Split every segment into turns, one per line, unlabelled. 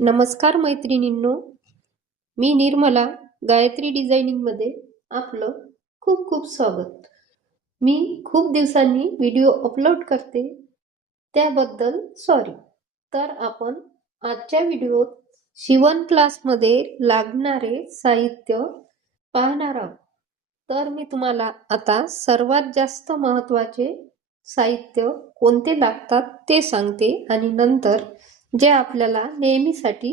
नमस्कार मैत्रिणींनो. मी निर्मला गायत्री डिझायनिंगमध्ये आपलं खूप खूप स्वागत. मी खूप दिवसांनी व्हिडिओ अपलोड करते. त्याबद्दल सॉरी तर आपण आजच्या व्हिडिओत शिवण क्लासमध्ये लागणारे साहित्य पाहणार आहोत. तर मी तुम्हाला आता सर्वात जास्त महत्त्वाचे साहित्य कोणते लागतात ते सांगते आणि नंतर जे आपल्याला नेहमीसाठी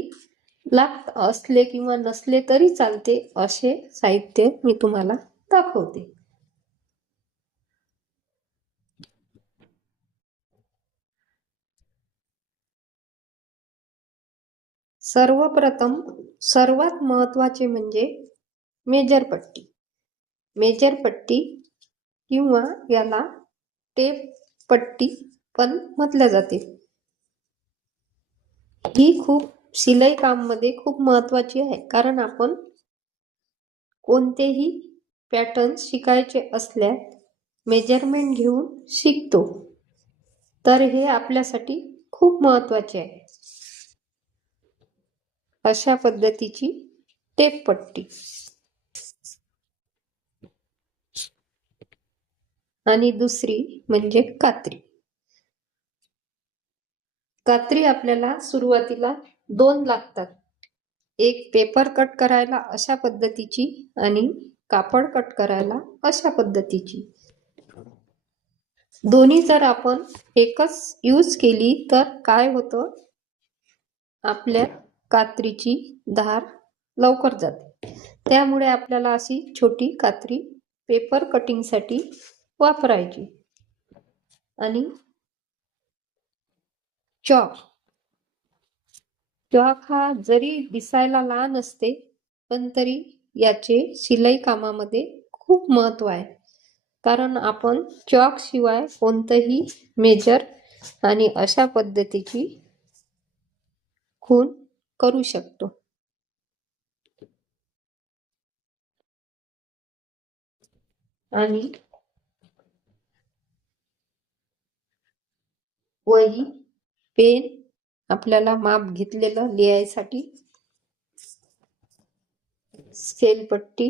लागत असले किंवा नसले तरी चालते असे साहित्य मी तुम्हाला दाखवते. सर्वप्रथम सर्वात महत्त्वाचे म्हणजे मेजर पट्टी. मेजर पट्टी किंवा याला टेप पट्टी पण म्हटल्या जाते. ही खूप शिलाई काममध्ये खूप महत्वाची आहे. कारण आपण कोणतेही पॅटर्न शिकायचे असल्यास मेजरमेंट घेऊन शिकतो. तर हे आपल्यासाठी खूप महत्त्वाचे आहे. अशा पद्धतीची टेप पट्टी. आणि दुसरी म्हणजे कात्री. कात्री आपल्याला सुरुवातीला दोन लागतात. एक पेपर कट करायला अशा पद्धतीची आणि कापड कट करायला अशा पद्धतीची. दोन्ही जर आपण एकच यूज केली तर काय होतं? आपल्या कात्रीची धार लवकर जाते. त्यामुळे आपल्याला अशी छोटी कात्री पेपर कटिंगसाठी वापरायची. आणि चॉक चॉक हा जरी दिसायला लहान असते पण तरी याचे शिलाई कामामध्ये खूप महत्त्व आहे. कारण आपण चॉक शिवाय कोणतंही मेजर आणि अशा पद्धतीची खून करू शकतो. आणि वही पेन आपल्याला माप घेतलेलं लिहायसाठी. स्केल पट्टी.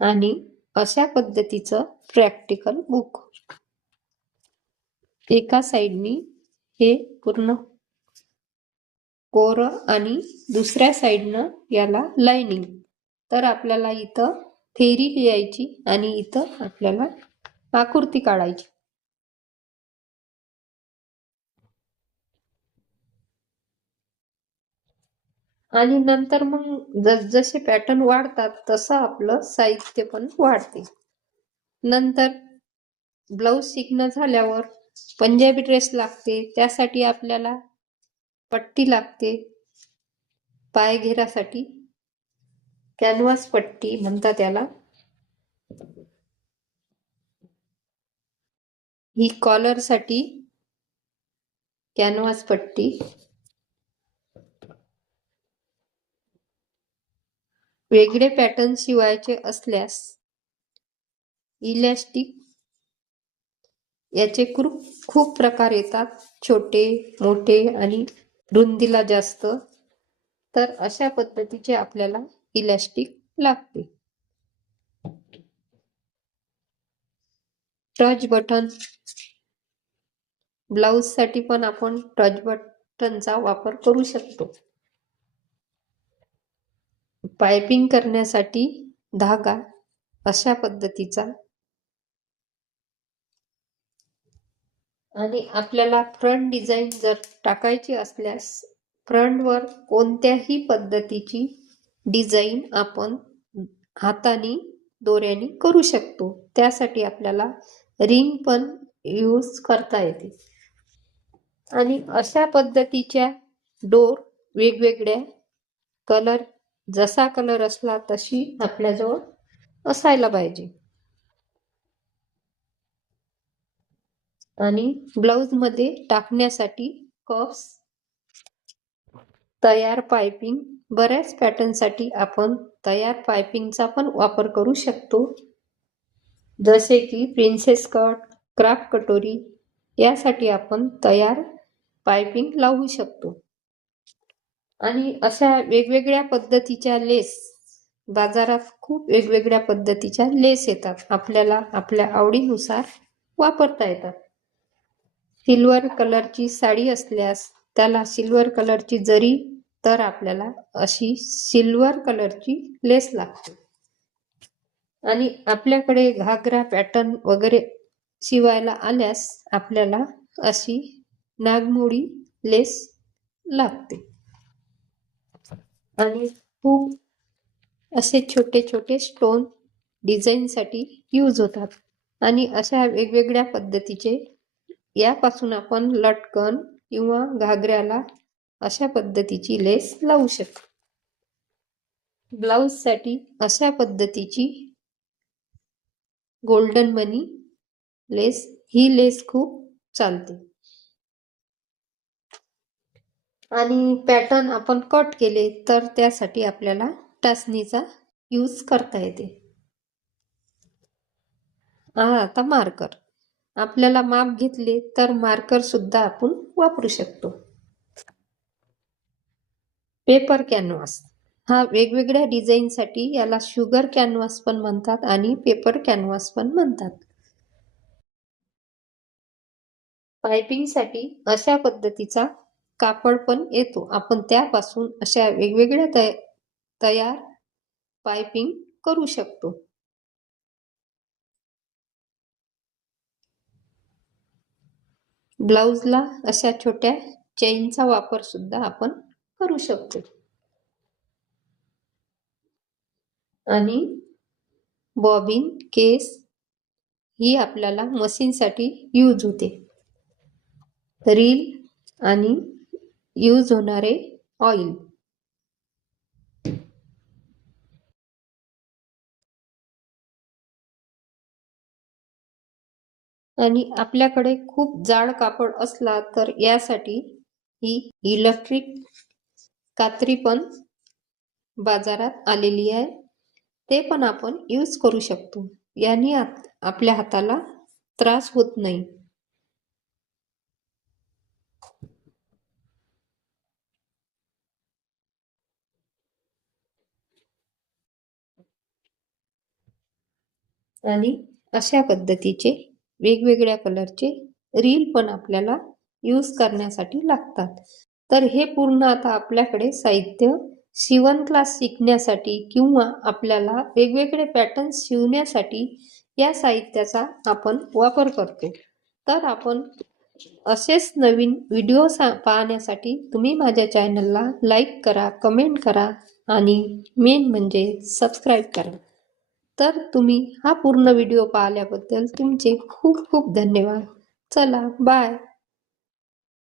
आणि अशा पद्धतीचं प्रॅक्टिकल बुक. एका साइडनी हे पूर्ण कोर आणि दुसऱ्या साईडनं याला लाइनिंग तर आपल्याला इथं थेरी लिहायची आणि इथं आपल्याला आकृती काढायची. आणि नंतर मग जसजसे पॅटर्न वाढतात तसं आपलं साहित्य पण वाढते. नंतर ब्लाऊज शिकणं झाल्यावर पंजाबी ड्रेस लागते त्यासाठी आपल्याला पट्टी लागते. पायघेरासाठी कॅनव्हास पट्टी म्हणतात त्याला ही कॉलरसाठी कॅनव्हास पट्टी वेगळे पॅटर्न शिवायचे असल्यास इलॅस्टिक याचे खूप खूप प्रकार येतात. छोटे मोठे आणि रुंदीला जास्त. तर अशा पद्धतीचे आपल्याला इलॅस्टिक लागते. Touch button. ब्लाउजसाठी पण आपण टच बटनचा वापर करू शकतो. पायपिंग करण्यासाठी धागा अशा पद्धतीचा. आणि आपल्याला फ्रंट डिझाईन जर टाकायची असल्यास फ्रंटवर कोणत्याही पद्धतीची डिझाईन आपण हाताने दोऱ्याने करू शकतो. त्यासाठी आपल्याला रिंग पण यूज करता येते. आणि अशा पद्धतीच्या डोर वेगवेगळ्या कलर जसा कलर असला तशी आपल्याजवळ असायला पाहिजे. आणि ब्लाऊजमध्ये टाकण्यासाठी कप्स तयार पायपिंग बऱ्याच पॅटर्नसाठी आपण तयार पायपिंगचा पण वापर करू शकतो. जसे की प्रिन्सेस कट क्राफ्ट कटोरी यासाठी आपण तयार पायपिंग लावू शकतो. आणि अशा वेगवेगळ्या पद्धतीच्या लेस बाजारात खूप वेगवेगळ्या पद्धतीच्या लेस येतात. आपल्याला आपल्या आवडीनुसार वापरता येतात. सिल्वर कलरची साडी असल्यास त्याला सिल्वर कलरची जरी तर आपल्याला अशी सिल्वर कलरची लेस लागते. आणि आपल्याकडे घागरा पॅटर्न वगैरे शिवायला आल्यास आपल्याला अशी नागमोडी लेस लागते. आणि खूप असे छोटे छोटे स्टोन डिझाईनसाठी यूज होतात. आणि अशा वेगवेगळ्या पद्धतीचे यापासून आपण लटकन किंवा घागऱ्याला अशा पद्धतीची लेस लावू शकता. ब्लाऊजसाठी अशा पद्धतीची गोल्डन मनी लेस ही लेस खूप चालते. आणि पॅटर्न आपण कट केले तर त्यासाठी आपल्याला टाचणीचा यूज करता येते. हा आता मार्कर आपल्याला माप घेतले तर मार्कर सुद्धा आपण वापरू शकतो. Paper canvas. हा वेगवेगळ्या डिझाईनसाठी याला शुगर कॅनव्हास पण म्हणतात आणि पेपर कॅनव्हास पण म्हणतात. पायपिंगसाठी अशा पद्धतीचा कापड पण येतो. आपण त्यापासून अशा वेगवेगळ्या तय तयार पायपिंग करू शकतो. ब्लाउजला अशा छोट्या चेनचा वापर सुद्धा आपण करू शकतो. आणि बॉबिन केस ही आपल्याला मशीनसाठी यूज होते. रील आणि यूज होणारे ऑइल. आणि आपल्याकडे खूप जाड कापड असला तर यासाठी ही इलेक्ट्रिक कात्री पण बाजारात आलेली आहे. ते पण आपण यूज करू शकतो. याने आपल्या हाताला त्रास होत नाही. आणि अशा पद्धतीचे वेगवेगळ्या कलरचे रील पण आपल्याला यूज करण्यासाठी लागतात. तर हे पूर्ण आता आपल्याकडे साहित्य शिवण क्लास शिकण्यासाठी किंवा आपल्याला वेगवेगळे पॅटर्न शिवण्यासाठी या साहित्याचा आपण वापर करतो. तर आपण असेच नवीन व्हिडिओ सा पाहण्यासाठी तुम्ही माझ्या चॅनलला लाईक करा कमेंट करा आणि मेन म्हणजे सबस्क्राईब करा. तर तुम्ही हा पूर्ण व्हिडिओ पाहिल्याबद्दल तुमचे खूप खूप धन्यवाद. चला बाय